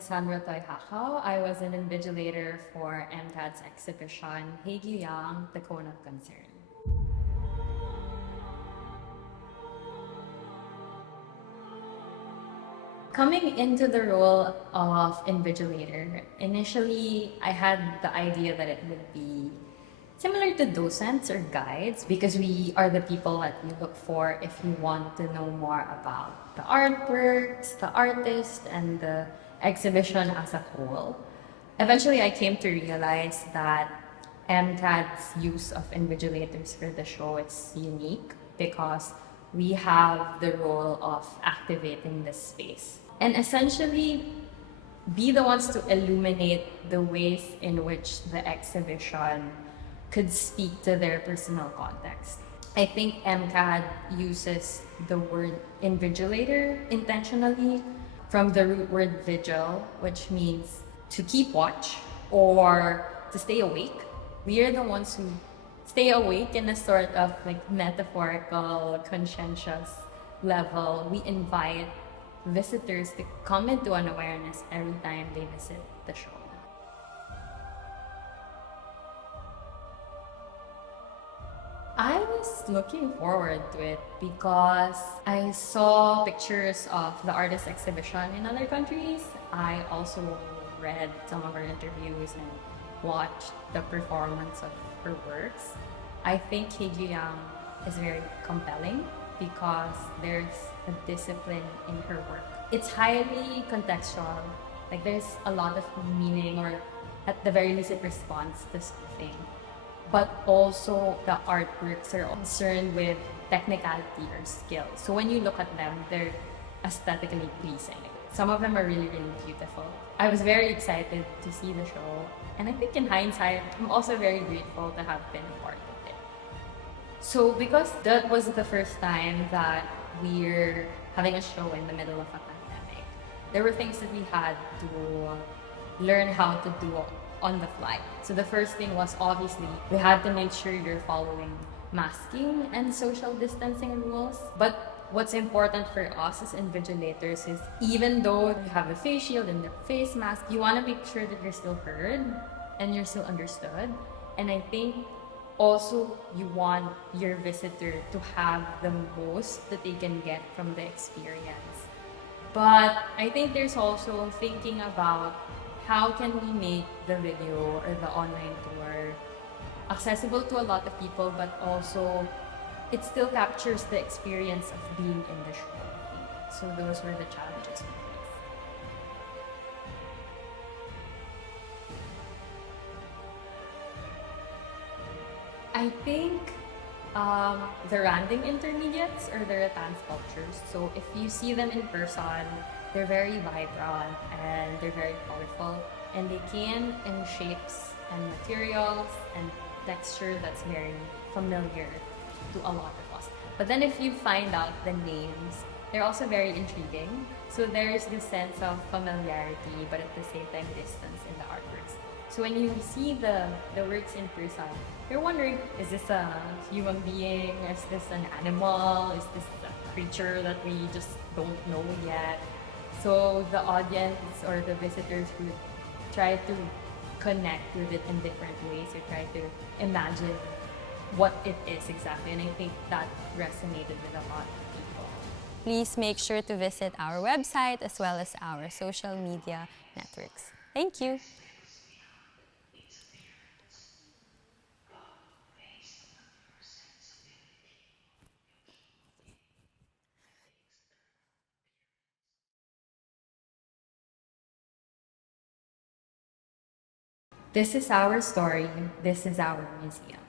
Alekxandra Toyhacao. I was an invigilator for MCAD's exhibition, Haegue Yang, the Cone of Concern. Coming into the role of invigilator, initially I had the idea that it would be similar to docents or guides because we are the people that you look for if you want to know more about the artworks, the artist, and the exhibition as a whole. Eventually, I came to realize that MCAD's use of invigilators for the show is unique because we have the role of activating the space and essentially be the ones to illuminate the ways in which the exhibition could speak to their personal context. I think MCAD uses the word invigilator intentionally from the root word vigil, which means to keep watch or to stay awake. We are the ones who stay awake in a sort of like metaphorical, conscientious level. We invite visitors to come into an awareness every time they visit the show. I was looking forward to it because I saw pictures of the artist exhibition in other countries. I also read some of her interviews and watched the performance of her works. I think Haegue Yang is very compelling because there's a discipline in her work. It's highly contextual. Like there's a lot of meaning, or at the very least it responds to something. But also the artworks are concerned with technicality or skill. So when you look at them, they're aesthetically pleasing. Some of them are really, really beautiful. I was very excited to see the show. And I think in hindsight, I'm also very grateful to have been a part of it. So because that was the first time that we're having a show in the middle of a pandemic, there were things that we had to learn how to do on the fly. So the first thing was obviously we had to make sure you're following masking and social distancing rules. But what's important for us as invigilators is even though you have a face shield and the face mask, you want to make sure that you're still heard and you're still understood. And I think also you want your visitor to have the most that they can get from the experience. But I think there's also thinking about how can we make the video or the online tour accessible to a lot of people, but also it still captures the experience of being in the show. So those were the challenges we faced. I think the Randing intermediates or the rattan sculptures. So if you see them in person, they're very vibrant and they're very colorful, and they came in shapes and materials and texture that's very familiar to a lot of us. But then if you find out the names, they're also very intriguing. So there's this sense of familiarity, but at the same time distance in the artworks. So when you see the works in person, you're wondering, is this a human being? Is this an animal? Is this a creature that we just don't know yet? So the audience or the visitors would try to connect with it in different ways or try to imagine what it is exactly. And I think that resonated with a lot of people. Please make sure to visit our website as well as our social media networks. Thank you. This is our story. This is our museum.